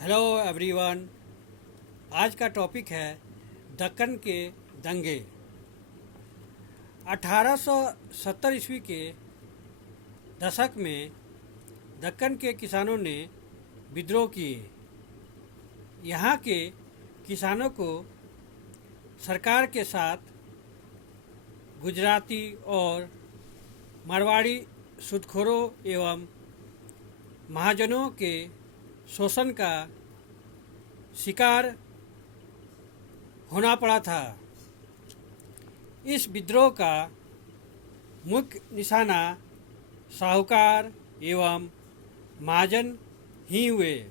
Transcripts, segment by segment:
Hello everyone. आज का topic है दक्कन के दंगे। 1870 ईस्वी के दशक में दक्कन के किसानों ने विद्रोह किए। यहाँ के किसानों को सरकार के साथ गुजराती और मारवाड़ी सूदखोरों एवं महाजनों के शोषण का शिकार होना पड़ा था। इस विद्रोह का मुख्य निशाना साहूकार एवं महाजन ही हुए।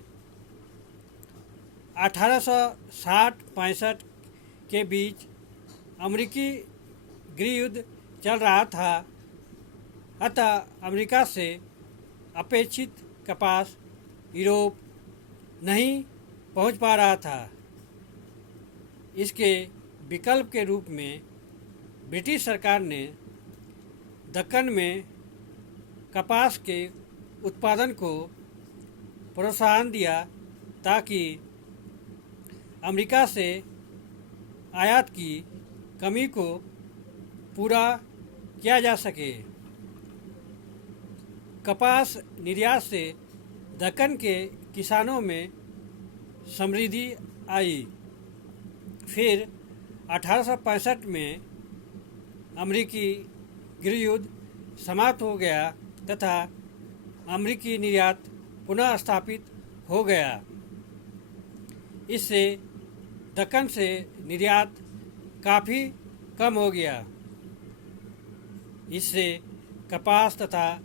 1860-65 के बीच अमेरिकी गृहयुद्ध चल रहा था, अतः अमेरिका से अपेक्षित कपास यूरोप नहीं पहुंच पा रहा था। इसके विकल्प के रूप में ब्रिटिश सरकार ने दक्कन में कपास के उत्पादन को प्रोत्साहन दिया ताकि अमेरिका से आयात की कमी को पूरा किया जा सके। कपास निर्यात से दक्कन के किसानों में समृद्धि आई। फिर 1865 में अमेरिकी गृहयुद्ध समाप्त हो गया तथा अमेरिकी निर्यात पुनः स्थापित हो गया। इससे दक्कन से निर्यात काफ़ी कम हो गया। इससे कपास तथा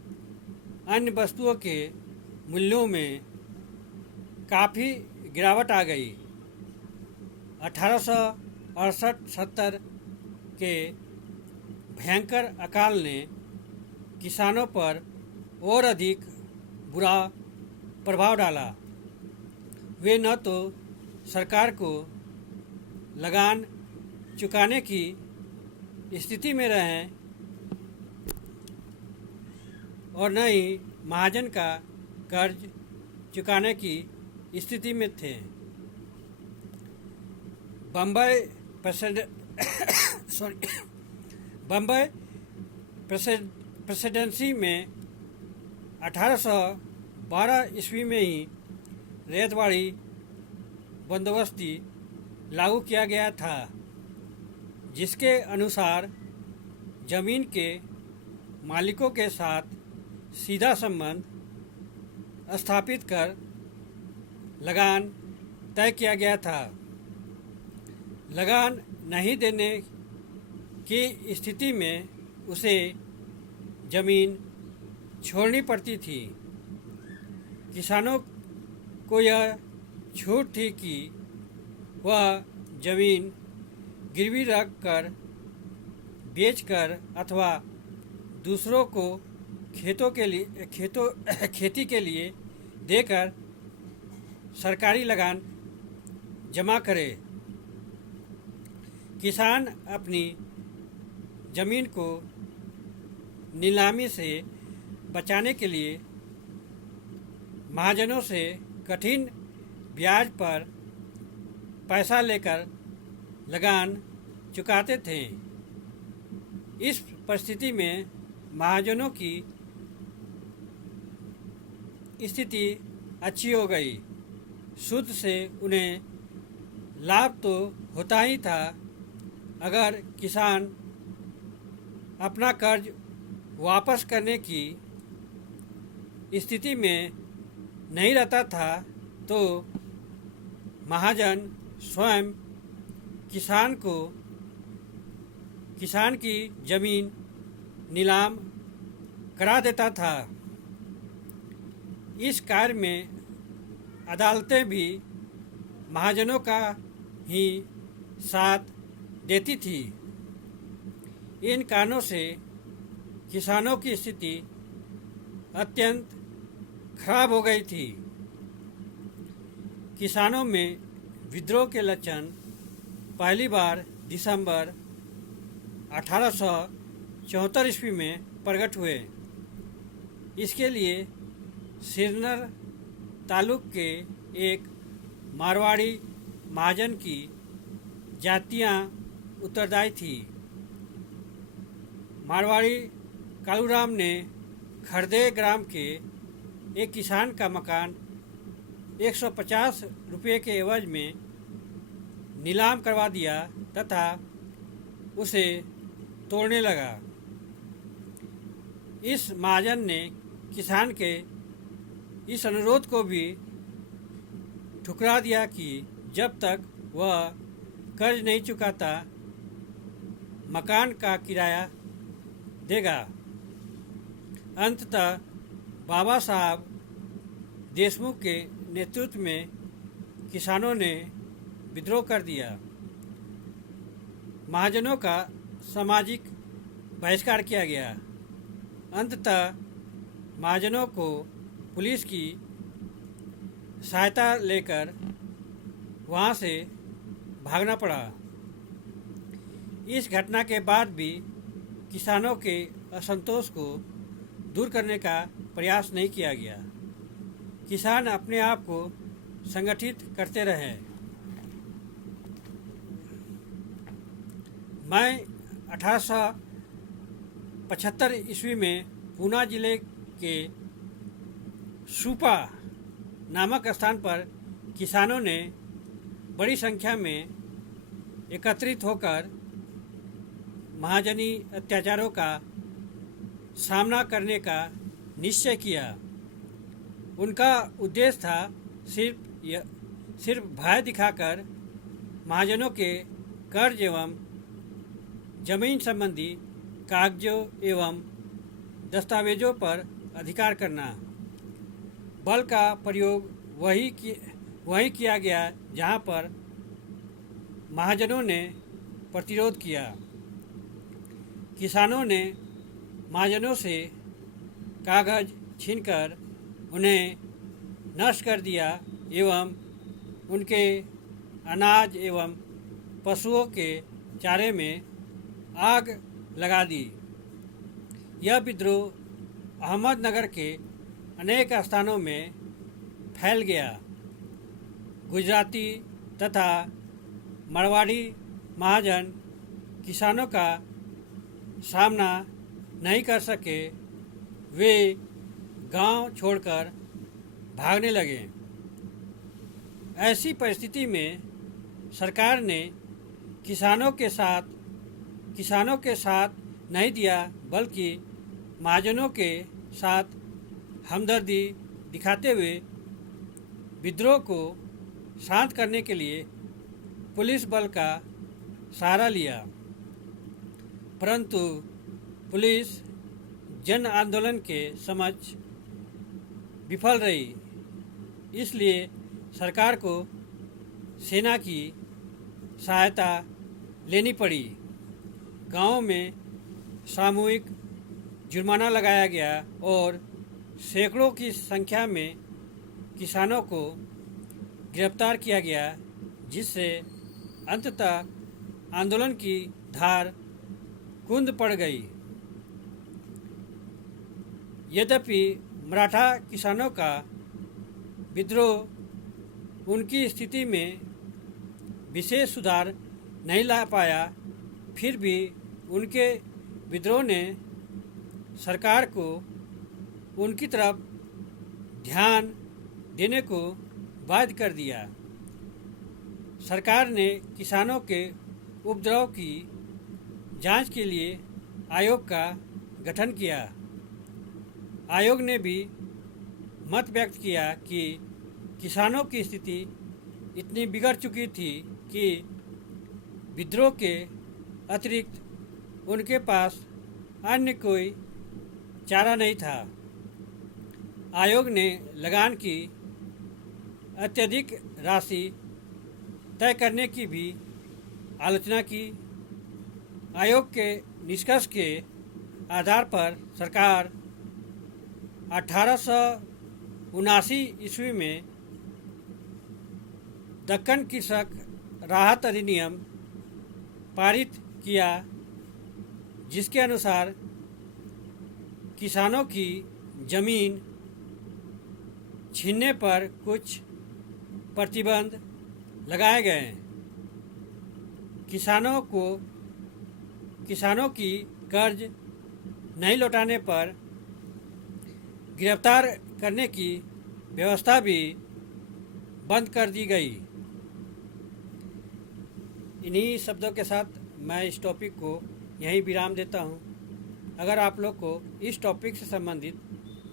अन्य वस्तुओं के मूल्यों में काफ़ी गिरावट आ गई। 1868-70 के भयंकर अकाल ने किसानों पर और अधिक बुरा प्रभाव डाला। वे न तो सरकार को लगान चुकाने की स्थिति में रहे और न ही महाजन का कर्ज चुकाने की स्थिति में थे। बम्बई प्रेसिडेंसी में 1812 ईस्वी में ही रैयतवाड़ी बंदोबस्ती लागू किया गया था, जिसके अनुसार जमीन के मालिकों के साथ सीधा संबंध स्थापित कर लगान तय किया गया था। लगान नहीं देने की स्थिति में उसे जमीन छोड़नी पड़ती थी। किसानों को यह छूट थी कि वह जमीन गिरवी रख कर बेचकर अथवा दूसरों को खेती के लिए देकर सरकारी लगान जमा करे। किसान अपनी जमीन को नीलामी से बचाने के लिए महाजनों से कठिन ब्याज पर पैसा लेकर लगान चुकाते थे। इस परिस्थिति में महाजनों की स्थिति अच्छी हो गई। सूद से उन्हें लाभ तो होता ही था। अगर किसान अपना कर्ज वापस करने की स्थिति में नहीं रहता था तो महाजन स्वयं किसान की जमीन नीलाम करा देता था। इस कार्य में अदालतें भी महाजनों का ही साथ देती थी। इन कारणों से किसानों की स्थिति अत्यंत खराब हो गई थी। किसानों में विद्रोह के लक्षण पहली बार दिसंबर 1874 ईस्वी में प्रकट हुए। इसके लिए सिरनर तालुक के एक मारवाड़ी महाजन की जातियां उत्तरदायी थी। मारवाड़ी कालूराम ने खरदे ग्राम के एक किसान का मकान 150 रुपये के एवज में नीलाम करवा दिया तथा उसे तोड़ने लगा। इस महाजन ने किसान के इस अनुरोध को भी ठुकरा दिया कि जब तक वह कर्ज नहीं चुकाता मकान का किराया देगा। अंततः बाबा साहब देशमुख के नेतृत्व में किसानों ने विद्रोह कर दिया। महाजनों का सामाजिक बहिष्कार किया गया। अंततः महाजनों को पुलिस की सहायता लेकर वहां से भागना पड़ा। इस घटना के बाद भी किसानों के असंतोष को दूर करने का प्रयास नहीं किया गया। किसान अपने आप को संगठित करते रहे। मैं 1875 ईस्वी में पूना जिले के सुपा नामक स्थान पर किसानों ने बड़ी संख्या में एकत्रित होकर महाजनी अत्याचारों का सामना करने का निश्चय किया। उनका उद्देश्य था सिर्फ भय दिखाकर महाजनों के कर्ज एवं जमीन संबंधी कागजों एवं दस्तावेजों पर अधिकार करना। बल का प्रयोग वही किया गया जहां पर महाजनों ने प्रतिरोध किया। किसानों ने महाजनों से कागज छीनकर उन्हें नष्ट कर दिया एवं उनके अनाज एवं पशुओं के चारे में आग लगा दी। यह विद्रोह अहमदनगर के अनेक स्थानों में फैल गया। गुजराती तथा मारवाड़ी महाजन किसानों का सामना नहीं कर सके। वे गांव छोड़कर भागने लगे। ऐसी परिस्थिति में सरकार ने किसानों के साथ नहीं दिया बल्कि महाजनों के साथ हमदर्दी दिखाते हुए विद्रोह को शांत करने के लिए पुलिस बल का सहारा लिया। परंतु पुलिस जन आंदोलन के समक्ष विफल रही। इसलिए सरकार को सेना की सहायता लेनी पड़ी। गांव में सामूहिक जुर्माना लगाया गया और सैकड़ों की संख्या में किसानों को गिरफ्तार किया गया, जिससे अंततः आंदोलन की धार कुंद पड़ गई। यद्यपि मराठा किसानों का विद्रोह उनकी स्थिति में विशेष सुधार नहीं ला पाया, फिर भी उनके विद्रोह ने सरकार को उनकी तरफ ध्यान देने को बाध्य कर दिया। सरकार ने किसानों के उपद्रव की जांच के लिए आयोग का गठन किया। आयोग ने भी मत व्यक्त किया कि किसानों की स्थिति इतनी बिगड़ चुकी थी कि विद्रोह के अतिरिक्त उनके पास अन्य कोई चारा नहीं था। आयोग ने लगान की अत्यधिक राशि तय करने की भी आलोचना की। आयोग के निष्कर्ष के आधार पर सरकार 1879 ईस्वी में दक्कन कृषक राहत अधिनियम पारित किया, जिसके अनुसार किसानों की जमीन छीनने पर कुछ प्रतिबंध लगाए गए हैं। किसानों की कर्ज नहीं लौटाने पर गिरफ्तार करने की व्यवस्था भी बंद कर दी गई। इन्हीं शब्दों के साथ मैं इस टॉपिक को यहीं विराम देता हूँ। अगर आप लोग को इस टॉपिक से संबंधित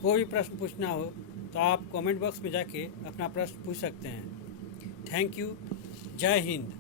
कोई भी प्रश्न पूछना हो तो आप कमेंट बॉक्स में जाके अपना प्रश्न पूछ सकते हैं। Thank you. जय हिंद।